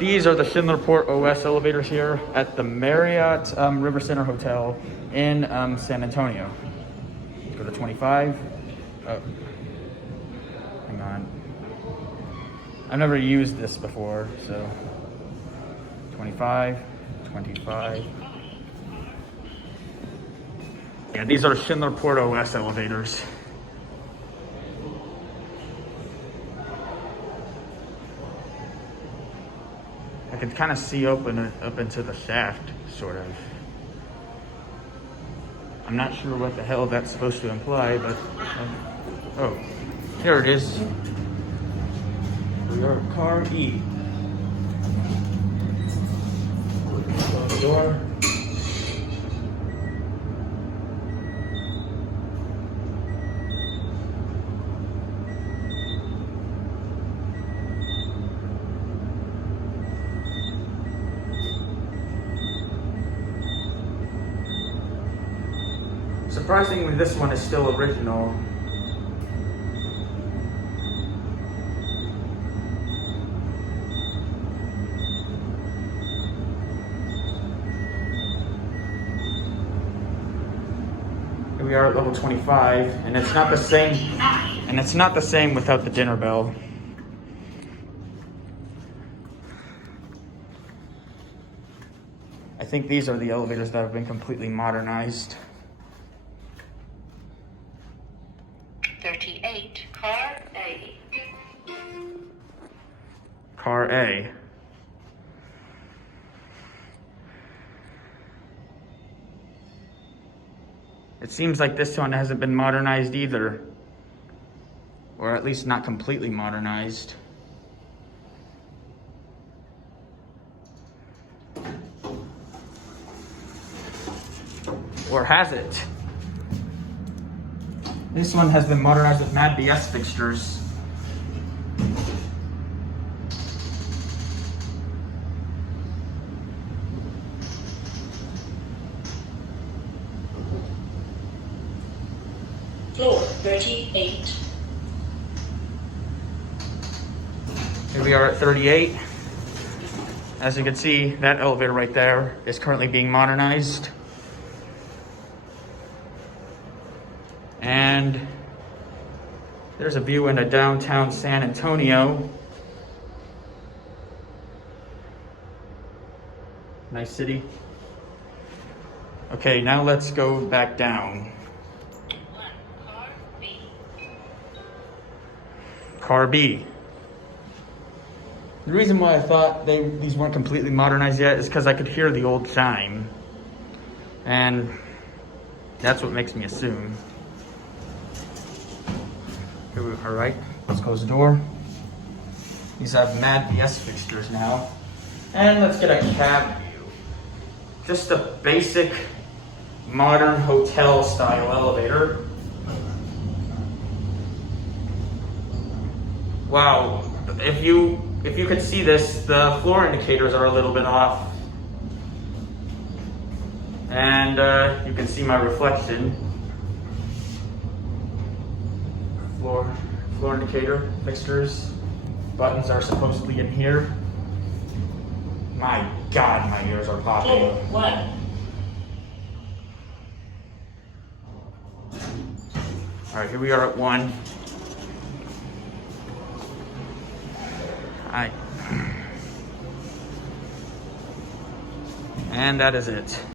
These are the Schindler PortOS elevators here at the Marriott Rivercenter Hotel in San Antonio. Go to 25. Oh, hang on. I've never used this before, so 25, 25. Yeah, these are Schindler PortOS elevators. I can kind of see up into the shaft, sort of. I'm not sure what the hell that's supposed to imply, but oh, here it is. We are at car E. Close the door. Surprisingly, this one is still original. Here we are at level 25, and it's not the same. And it's not the same without the dinner bell. I think these are the elevators that have been completely modernized. 38, car A. Car A. It seems like this one hasn't been modernized either. Or at least not completely modernized. Or has it? This one has been modernized with Mad BS fixtures. Floor 38. Here we are at 38. As you can see, that elevator right there is currently being modernized. And there's a view into downtown San Antonio. Nice city. Okay, now let's go back down. Car B. Car B. The reason why I thought these weren't completely modernized yet is because I could hear the old chime. And that's what makes me assume. All right, let's close the door. These have Mad BS fixtures now. And let's get a cab view. Just a basic modern hotel style elevator. Wow, if you could see this, the floor indicators are a little bit off. And you can see my reflection. Floor indicator, fixtures, buttons are supposedly in here. My God, my ears are popping. Floor 1. All right, here we are at 1. And that is it.